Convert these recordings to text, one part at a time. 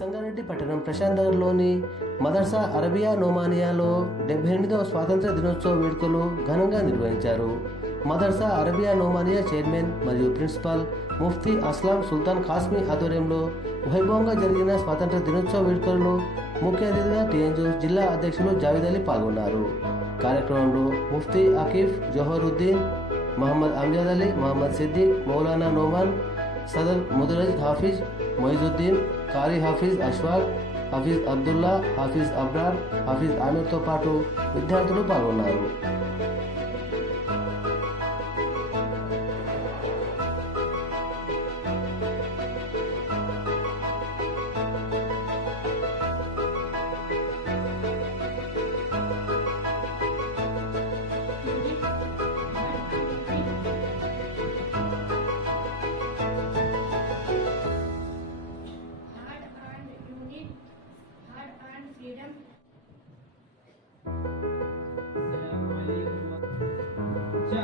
సంగారెడ్డి పట్టణం ప్రశాంత్ నగర్లోని మదర్సా అరబియా నోమానియాలో 78వ స్వాతంత్ర దినోత్సవ వేడుకలు ఘనంగా నిర్వహించారు. మదర్సా అరబియా నోమానియా చైర్మన్ మరియు ప్రిన్సిపాల్ ముఫ్తీ అస్లాం సుల్తాన్ ఖాస్మీ ఆధ్వర్యంలో వైభవంగా జరిగిన స్వాతంత్ర దినోత్సవ వేడుకల్లో ముఖ్య అతిథిగా టీఎన్జూస్ జిల్లా అధ్యక్షులు జావేద్ అలీ పాల్గొన్నారు. కార్యక్రమంలో ముఫ్తీ అకీఫ్ జోహరుద్దీన్, మహమ్మద్ అమ్జద్ అలీ, మహమ్మద్ సిద్దిక్, మౌలానా నోమాన్, సదర్ ముదరజ్ హాఫీజ్ మొయిజుద్దీన్, కారీ హాఫీజ్ అష్వాక్, హాఫీజ్ అబ్దుల్లా, హాఫీజ్ అబ్రార్, హాఫీజ్ ఆమీర్తో పాటు విద్యార్థులు పాల్గొన్నారు.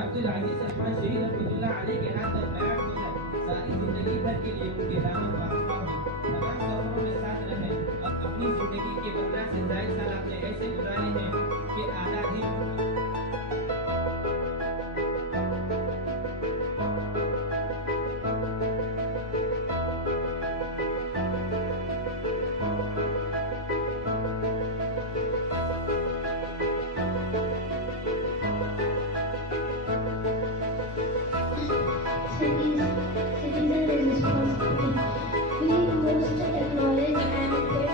अब्दुल अजीज अहमद शहीद रहमतुल्लाह अलैह के हाथ तक बैठ होकर सारी जिंदगी भर के लिए उनकी रहमत वास्ता हुई। तमाम सफरों में साथ रहे। अपनी जिंदगी के 15 से 22 साल आपने ऐसे गुजारे हैं कि आधा दिन citizen responsibility. We must acknowledge and pay.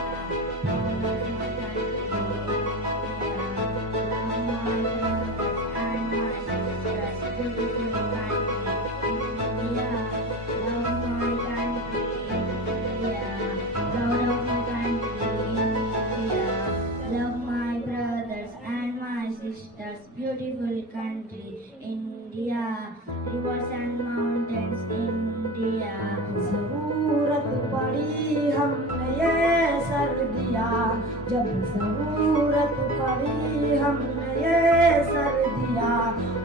Beautiful country, India, rivers and mountains, India. ज़रूरत पड़ी हमने ये सर दिया, जब ज़रूरत पड़ी हमने ये सर दिया,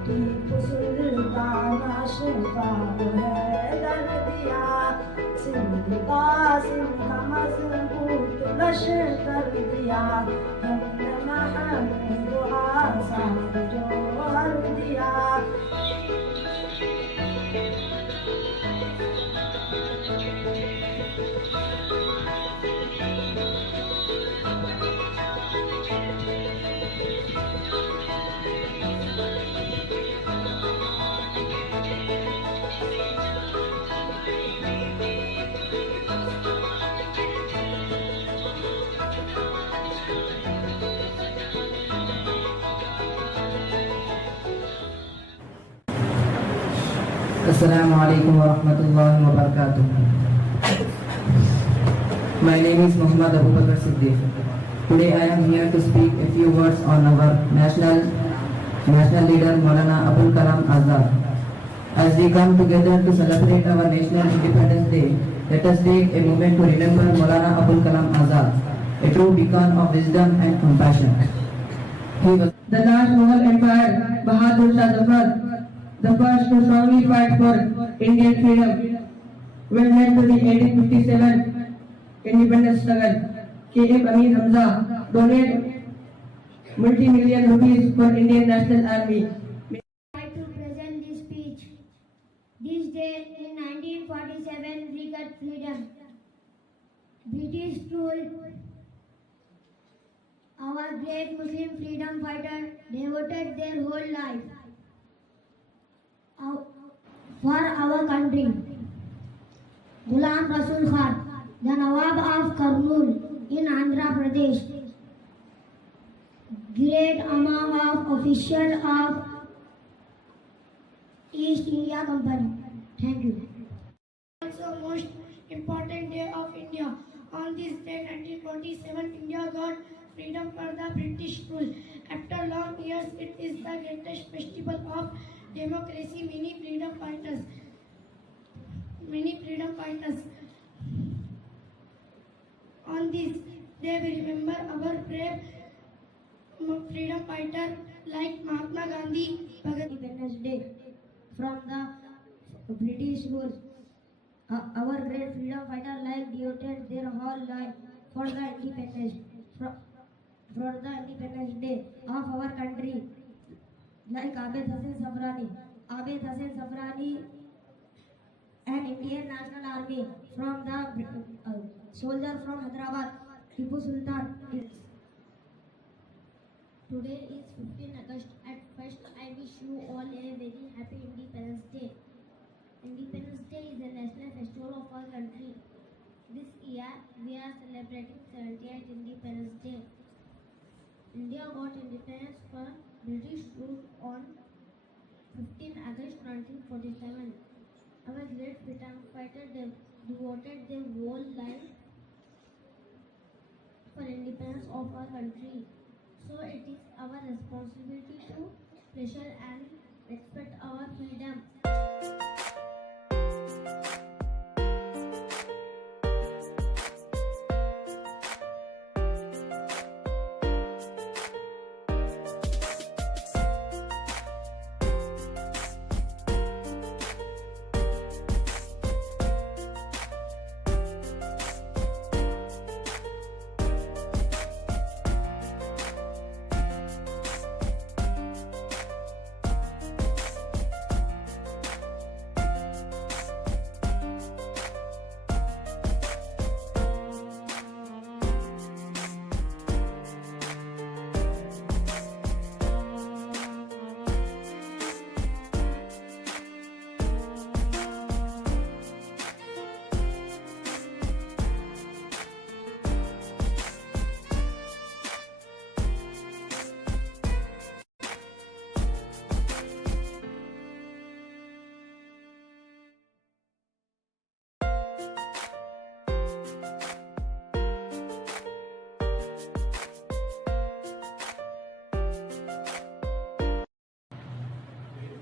टीपू सुल्तान अशफाक है दर दिया, सिंध कासिम का मजबूत लश्कर दिया, हमने महमूद आसाम जोहर दिया. Assalamu alaikum wa rahmatullahi wa barakatuh. My name is Muhammad Abu Bakr Siddiq. Today I am here to speak a few words on our national leader Maulana Abul Kalam Azad. As we come together to celebrate our National Independence Day, let us take a moment to remember Maulana Abul Kalam Azad, a true beacon of wisdom and compassion. He was the last Mughal Empire, Bahadur Shah Zafar, the first to strongly fight for Indian freedom, when led to the 1857 independence struggle. K.M. Amir Hamza donated multi-million rupees for Indian National Army. I to present this speech. This day in 1947 we got freedom. British rule. Our great Muslim freedom fighter devoted their whole life for our country. Ghulam Rasul Khan, the Nawab of Kurnool in Andhra Pradesh, great among of official of East India Company. Thank you. Also most important day of India. On this day 1947 India got freedom from the British rule. After long years it is the greatest festival of democracy. Many freedom fighters. On this day we remember our brave freedom fighter like Mahatma Gandhi, Independence Day from the British rule. Our great freedom fighters like devoted their whole life for the independence, for the Independence Day of our country, like Abed Hussain Safrani. Abed Hussain Safrani, an Indian National Army from the soldier from Hyderabad, Tipu Sultan. Today is 15 August. At first, I wish you all a very happy Independence Day. Independence Day is a national festival of our country. This year, we are celebrating 78th Independence Day. India got independence from British rule on 15 August 1947. Our great freedom fighters devoted their whole life for independence of our country. So it is our responsibility to treasure and respect our freedom.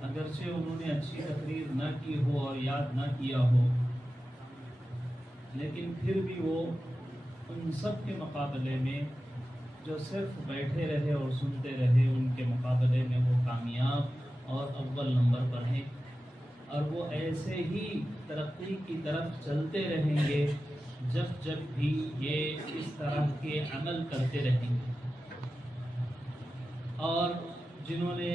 अगरचे उन्होंने अच्छी तकरीर न की हो और याद न किया हो, लेकिन फिर भी वो उन सब के मुकाबले में जो सिर्फ बैठे रहे और सुनते रहे, उनके मुकाबले में वो कामयाब और अव्वल नंबर पर हैं। और वो ऐसे ही तरक्की की तरफ चलते रहेंगे जब जब भी ये इस तरह के अमल करते रहेंगे। और जिन्होंने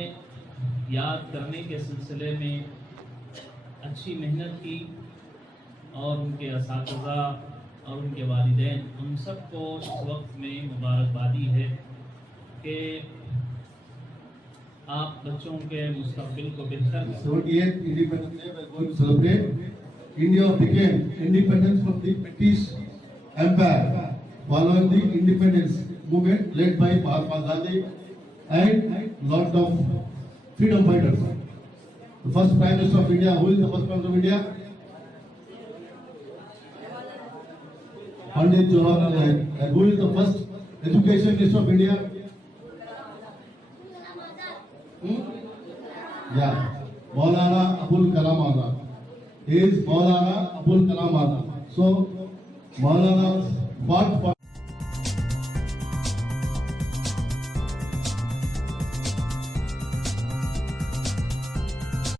याद करने के सिलसिले में अच्छी मेहनत की और उनके असातिज़ा और उनके वालिदैन, उन सबको इस वक्त में मुबारकबादी है कि आप बच्चों के मुस्तक़बिल को बेहतर 78th Independence Day we are going to celebrate. India became independent from the British Empire following the independence movement led by Mahatma Gandhi and lot of freedom fighters. The first Prime Minister of India, who is the first Prime Minister of India? Pandit Jawaharlal Nehru. And who is the first Education Minister of India? Yeah, Maulana Abul Kalam Azad. He is Maulana Abul Kalam Azad. So, Maulana fought for